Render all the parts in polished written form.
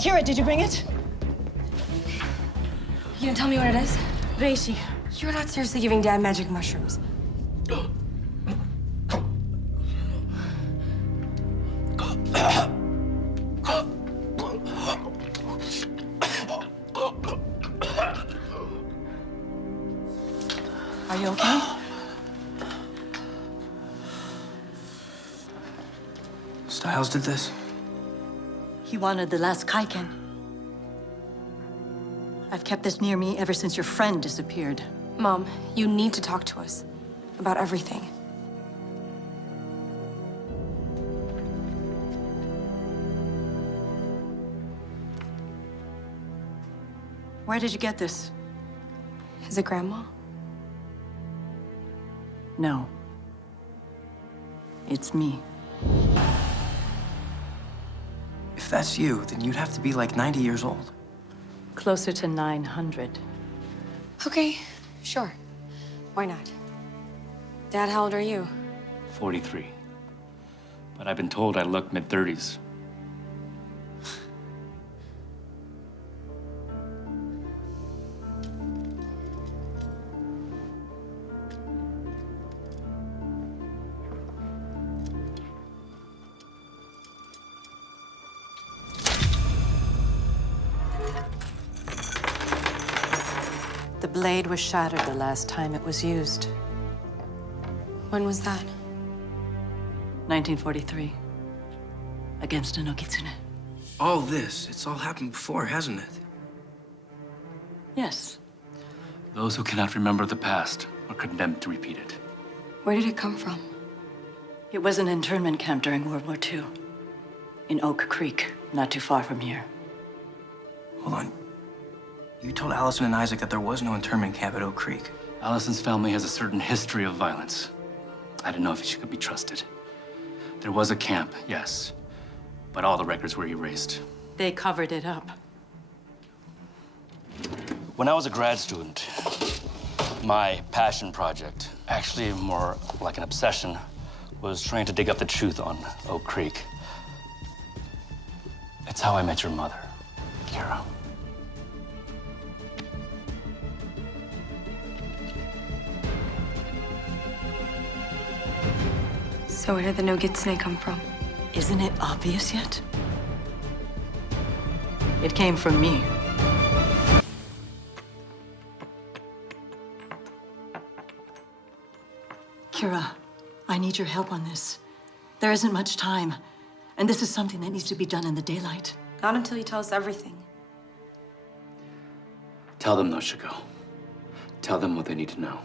Kira, did you bring it? You gonna tell me what it is? Reishi. You're not seriously giving Dad magic mushrooms. Are you okay? Styles did this? He wanted the last Kaiken. I've kept this near me ever since your friend disappeared. Mom, you need to talk to us about everything. Where did you get this? Is it Grandma? No. It's me. If that's you, then you'd have to be like 90 years old. Closer to 900. Okay, sure. Why not? Dad, how old are you? 43. But I've been told I look mid-30s. The blade was shattered the last time it was used. When was that? 1943. Against a Nokitsune. All this, it's all happened before, hasn't it? Yes. Those who cannot remember the past are condemned to repeat it. Where did it come from? It was an internment camp during World War II. In Oak Creek, not too far from here. Hold on. You told Allison and Isaac that there was no internment camp at Oak Creek. Allison's family has a certain history of violence. I didn't know if she could be trusted. There was a camp, yes, but all the records were erased. They covered it up. When I was a grad student, my passion project, actually more like an obsession, was trying to dig up the truth on Oak Creek. It's how I met your mother, Kira. So where did the Nogitsune come from? Isn't it obvious yet? It came from me. Kira, I need your help on this. There isn't much time, and this is something that needs to be done in the daylight. Not until you tell us everything. Tell them, Noshiko. Tell them what they need to know.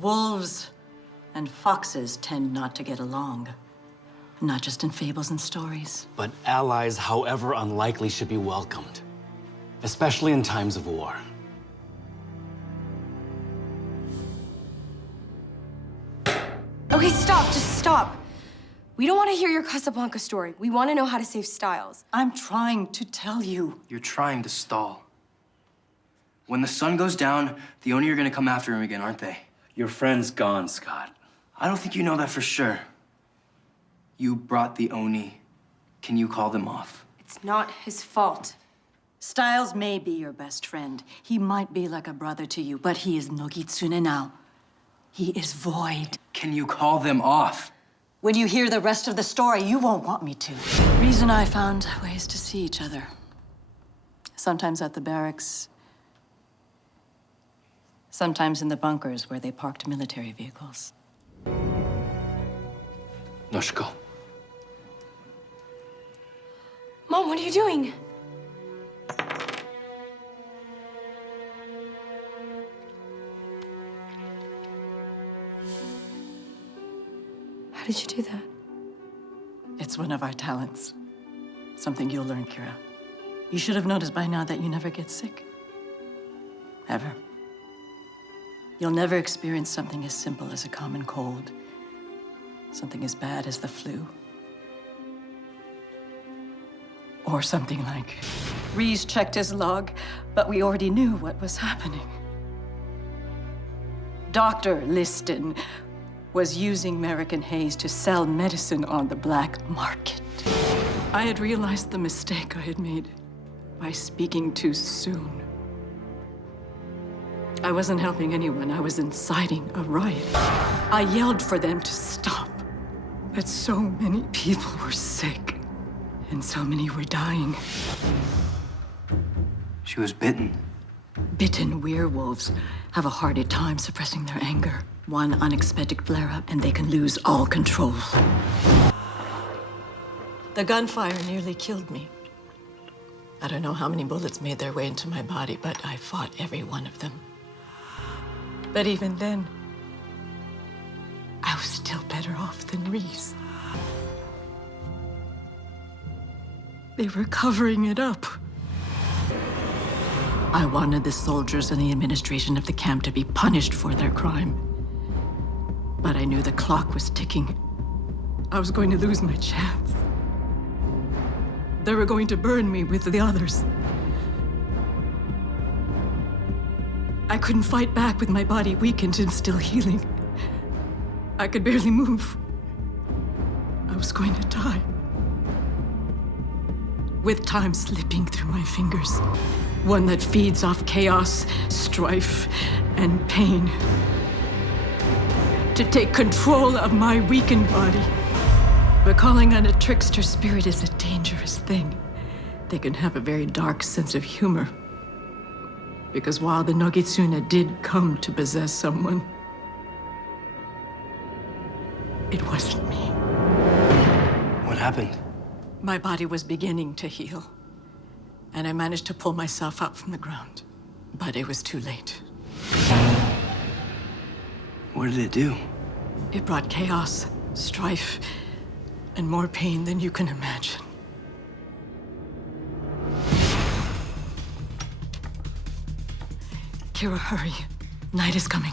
Wolves and foxes tend not to get along. Not just in fables and stories. But allies, however unlikely, should be welcomed, especially in times of war. Okay, stop, just stop. We don't want to hear your Casablanca story. We want to know how to save Styles. I'm trying to tell you. You're trying to stall. When the sun goes down, the Oni are gonna come after him again, aren't they? Your friend's gone, Scott. I don't think you know that for sure. You brought the Oni. Can you call them off? It's not his fault. Styles may be your best friend. He might be like a brother to you, but he is Nogitsune now. He is void. Can you call them off? When you hear the rest of the story, you won't want me to. Reese and I found ways to see each other. Sometimes at the barracks. Sometimes in the bunkers where they parked military vehicles. Noshiko. Mom, what are you doing? How did you do that? It's one of our talents. Something you'll learn, Kira. You should have noticed by now that you never get sick. Ever. You'll never experience something as simple as a common cold. Something as bad as the flu. Or something like, Reese checked his log, but we already knew what was happening. Dr. Liston was using American Haze to sell medicine on the black market. I had realized the mistake I had made by speaking too soon. I wasn't helping anyone. I was inciting a riot. I yelled for them to stop. But so many people were sick, and so many were dying. She was bitten. Bitten werewolves have a harder time suppressing their anger. One unexpected flare-up, and they can lose all control. The gunfire nearly killed me. I don't know how many bullets made their way into my body, but I fought every one of them. But even then, I was still better off than Reese. They were covering it up. I wanted the soldiers and the administration of the camp to be punished for their crime. But I knew the clock was ticking. I was going to lose my chance. They were going to burn me with the others. I couldn't fight back with my body weakened and still healing. I could barely move. I was going to die. With time slipping through my fingers. One that feeds off chaos, strife, and pain. To take control of my weakened body. But calling on a trickster spirit is a dangerous thing. They can have a very dark sense of humor. Because while the Nogitsune did come to possess someone, it wasn't me. What happened? My body was beginning to heal, and I managed to pull myself up from the ground. But it was too late. What did it do? It brought chaos, strife, and more pain than you can imagine. Kira, hurry. Night is coming.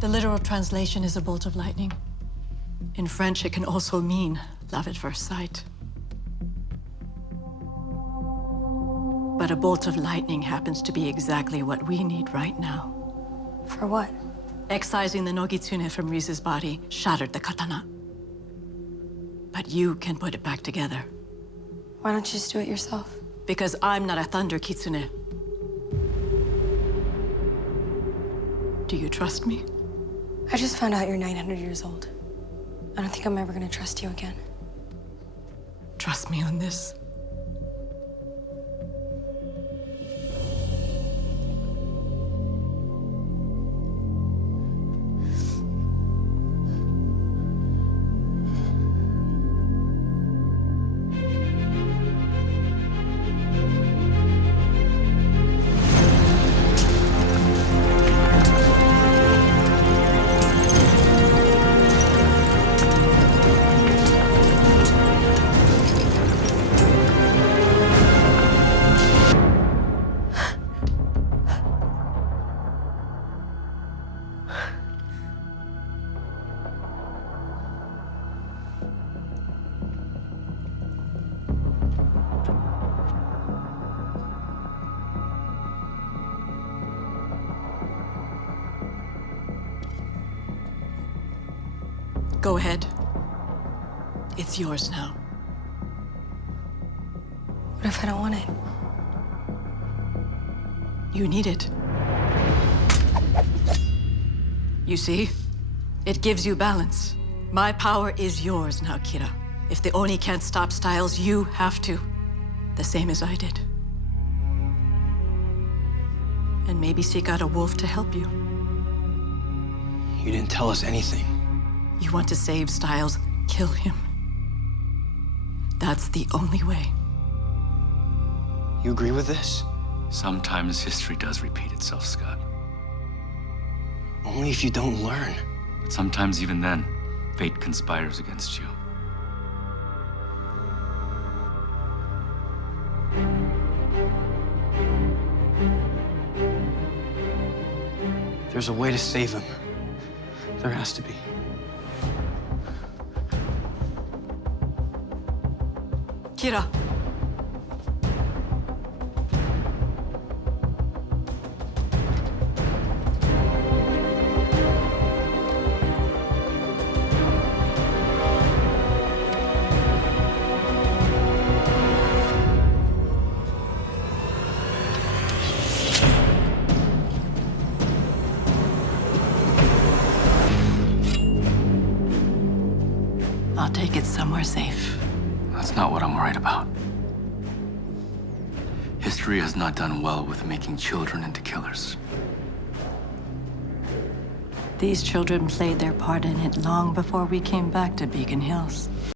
The literal translation is a bolt of lightning. In French, it can also mean love at first sight. But a bolt of lightning happens to be exactly what we need right now. For what? Excising the Nogitsune from Rize's body shattered the katana. But you can put it back together. Why don't you just do it yourself? Because I'm not a Thunder Kitsune. Do you trust me? I just found out you're 900 years old. I don't think I'm ever gonna trust you again. Trust me on this. Go ahead. It's yours now. What if I don't want it? You need it. You see? It gives you balance. My power is yours now, Kira. If the Oni can't stop Styles, you have to. The same as I did. And maybe seek out a wolf to help you. You didn't tell us anything. You want to save Styles, kill him. That's the only way. You agree with this? Sometimes history does repeat itself, Scott. Only if you don't learn. But sometimes even then, fate conspires against you. There's a way to save him. There has to be. Kira. I'll take it somewhere safe. That's not what I'm worried about. History has not done well with making children into killers. These children played their part in it long before we came back to Beacon Hills.